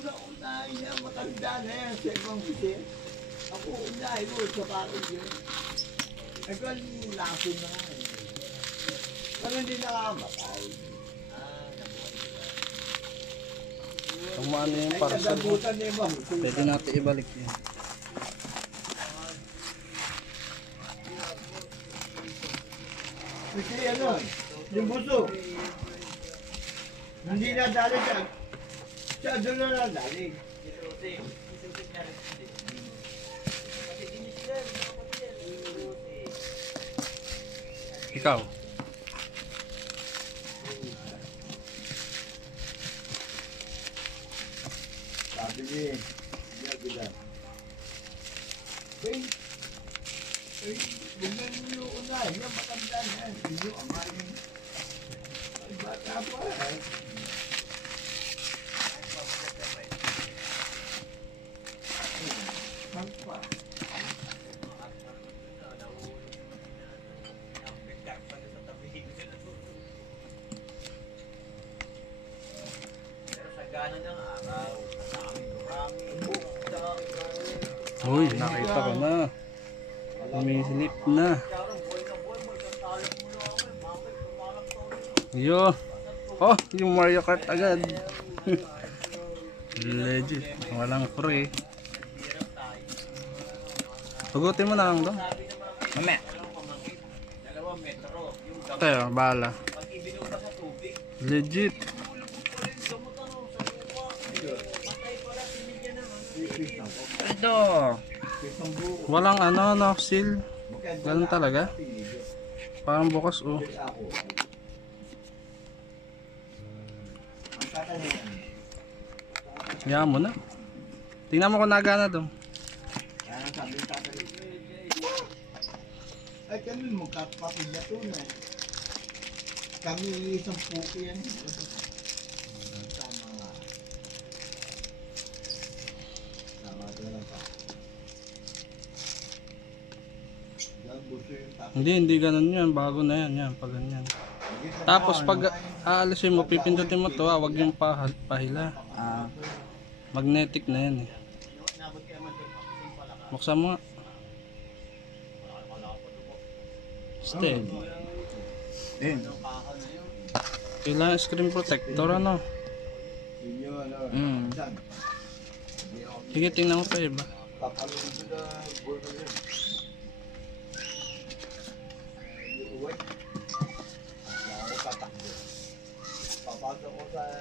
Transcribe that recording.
una-unahin niya, matanda na yan, sa ibang kasi. Ako unahin mo, sa parang yun. Ako ang lason na nga eh. Pero hindi nakamatay. Kung maano yung parcel mo, Kadabutan na iba. pwede natin ibalik yan. Kasi ano, yung buso. Hindi na dali siya. Siya doon na lang dali. Ikaw? Sabi niya, niya bilang. Eh, bigyan niyo una, yan matanda na yan. Hindi nyo amayin. Ay, bata pa eh. Saan pa? Uy, nakita ko na. Umisilip na. Yo. Oh, yung Mario Kart agad. Legit. Walang free. Tugutin mo na lang doon. Mamaya. Tayo, bahala. Legit. Ito. Walang ano, no, seal. Ganun talaga. Parang bukas, oh. Kaya mo na. Tingnan mo kung nagana doon. Ay, kami magkapapilya to na. Kami isang puki yan. Tama nga. Tama ito na lang pa. Hindi ganun yan. Bago na yan. Yan, pag ganyan. Tapos pag aalisin mo, pipindutin mo to, wag yung pahila. Magnetic na yan eh. Buksan mo nga. Steady. Kailangan screen protector ano. Sige, tingnan mo pa iba. Papasok ko sa